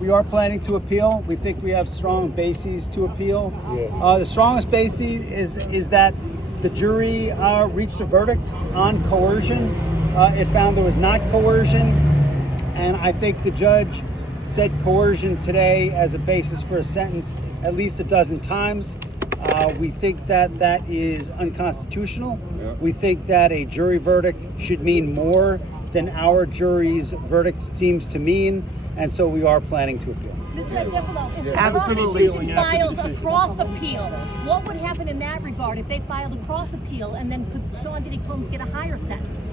We are planning to appeal. We think we have strong bases to appeal. The strongest basis is that the jury reached a verdict on coercion. It found there was not coercion, and I think the judge said coercion today as a basis for a sentence at least a dozen times. We think that that is unconstitutional. We think that a jury verdict should mean more than our jury's verdict seems to mean, and so we are planning to appeal. Absolutely. If files a cross appeal, what would happen in that regard if they filed a cross appeal, and then could Sean Diddy Combs get a higher sentence?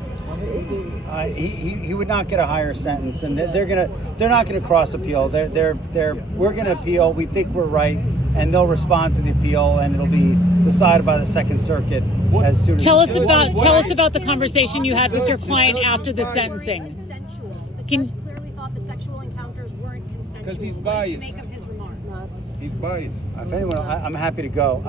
He would not get a higher sentence, and they're not gonna cross appeal. We're gonna appeal. We think we're right, and they'll respond to the appeal, and it'll be decided by the Second Circuit as soon as. Tell us about the conversation you had with your client after the sentencing. The judge clearly thought the sexual encounters weren't consensual. Because he's biased. What did you make of his remarks? He's biased. If anyone, I'm happy to go.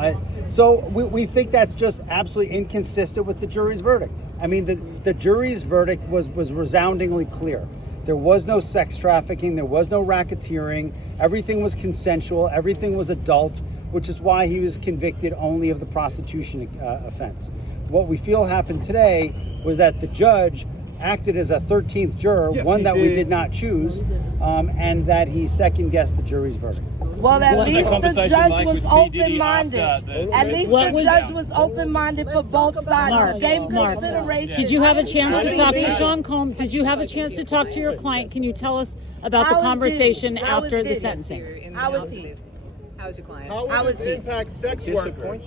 So we think that's just absolutely inconsistent with the jury's verdict. I mean, the jury's verdict was resoundingly clear. There was no sex trafficking. There was no racketeering. Everything was consensual. Everything was adult, which is why he was convicted only of the prostitution offense. What we feel happened today was that the judge acted as a 13th juror, one that we did not choose, and that he second-guessed the jury's verdict. Well, at least the judge was open-minded. At least the judge was open-minded for both sides. Gave consideration. Did you have a chance to talk to Sean Combs? Did you have a chance to talk to your client? Can you tell us about the conversation after the sentencing? How was he? How was your client? How will this impact sex workers?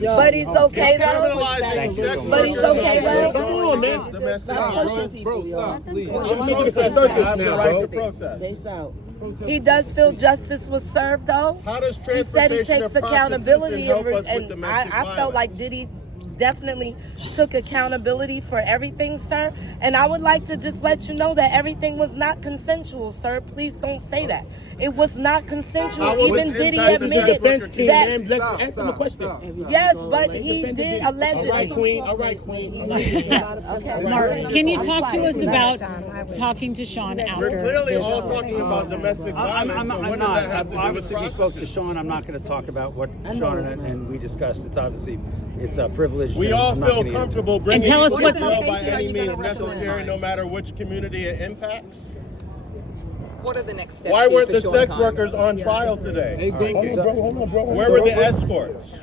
But he's okay though. Criminalizing sex But he's okay though. Come on, man. Bro, stop, please. I'm making a circus now, bro. He does feel justice was served though. How does He said he transportation takes of accountability, help us with and domestic I felt violence? like Diddy definitely took accountability for everything, sir. And I would like to just let you know that everything was not consensual, sir. Please don't say that. It was not consensual. Even Diddy admitted that. Let's ask him a question. Yes, but he did allegedly. All right, Queen. All right, Queen. Okay. Mark, can you talk to us about talking to Sean after We're clearly this? all talking about domestic violence. I'm so what does not. that have to do with Obviously, we spoke to Sean. I'm not going to talk about what Sean and we discussed. It's a privilege. We all feel comfortable bringing And tell us people what- to jail by any means necessary, no matter which community it impacts. What are the next steps? Why weren't for the Sean sex Combs? workers on trial today? Hold on, bro. Where were the escorts?